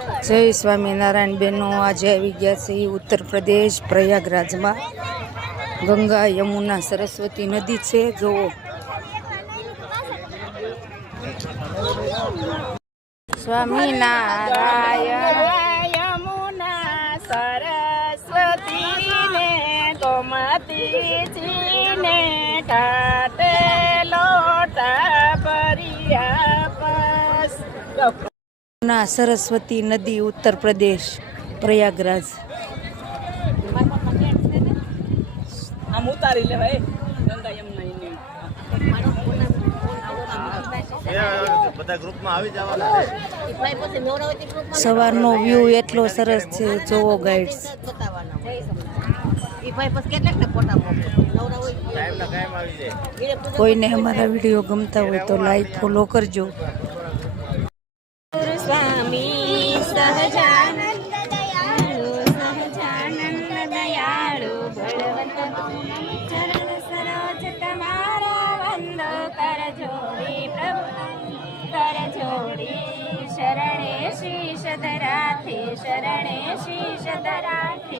जय स्वामीनारायण बहनों। आज આવી ગયા છે ઉત્તર પ્રદેશ પ્રયાગરાજમાં ગંગા યમુના સરસ્વતી નદી છે। જોવો સ્વામીનારાયણ યમુના સરસ્વતી ને ગોમતી ને ઘાટે લોટા ભર્યા પસ। ના સરસ્વતી નદી ઉત્તર પ્રદેશ પ્રયાગરાજ। આમ ઉતારી લે ભાઈ ગંગા યમુના બધા ગ્રુપમાં આવી જવાના। સવારનો વ્યૂ એટલો સરસ છે। જોવો ગાઈડ્સ કોઈને અમારા વિડીયો ગમતા હોય તો લાઈક ફોલો કરજો। સ્વામી સહજાનંદ દયાળુ સહજાનંદ દયાળુ બળવંત ચરણ સરોજ તમારા વંદો કર જોડી પ્રભુ કર જોડી શરણે શીશ ધરાથી શરણે શીશ ધરાથી।